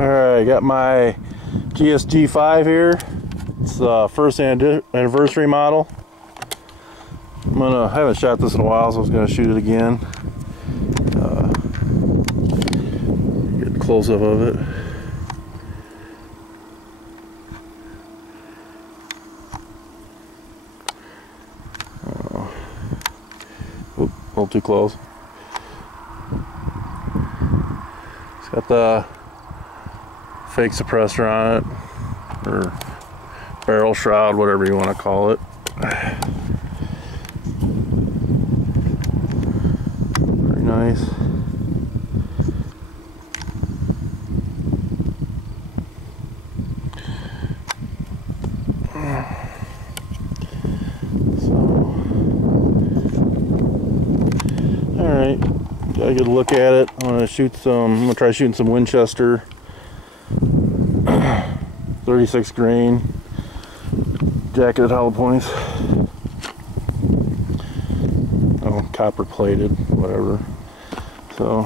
Alright, got my GSG-5 here. It's the first anniversary model. I haven't shot this in a while, so I was gonna shoot it again. Get a close-up of it. A little too close. It's got the fake suppressor on it, or barrel shroud, whatever you want to call it. Very nice. Alright, got a good look at it. I'm gonna try shooting some Winchester 36 grain jacketed hollow points. Oh, copper plated, whatever. So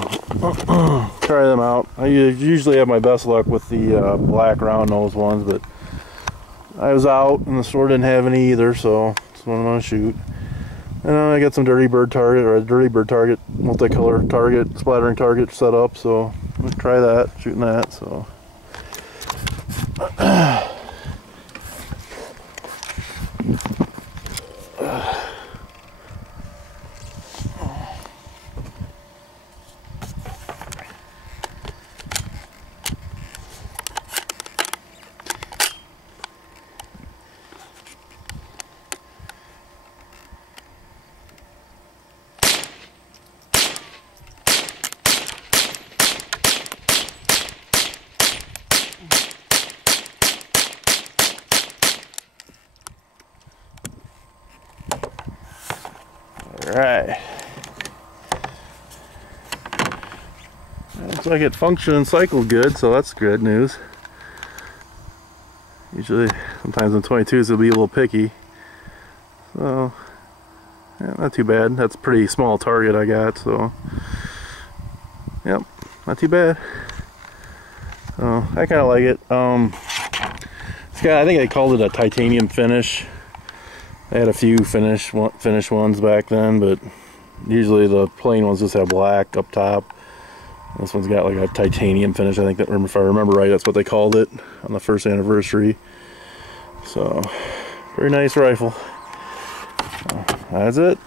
try them out. I usually have my best luck with the black round nose ones, but I was out and the store didn't have any either, so that's what I'm gonna shoot. And I got some dirty bird target, or a dirty bird target, multicolor target, splattering target set up, so let's try that, shooting that. So alright. Looks like it functioned and cycled good, so that's good news. Usually, sometimes in 22s it'll be a little picky. So, yeah, not too bad. That's a pretty small target I got, so yep, not too bad. So, I kind of like it. It's got, I think they called it a titanium finish. I had a few finish ones back then, but usually the plain ones just have black up top. This one's got like a titanium finish. I think that, if I remember right, that's what they called it on the first anniversary. So, very nice rifle. That's it.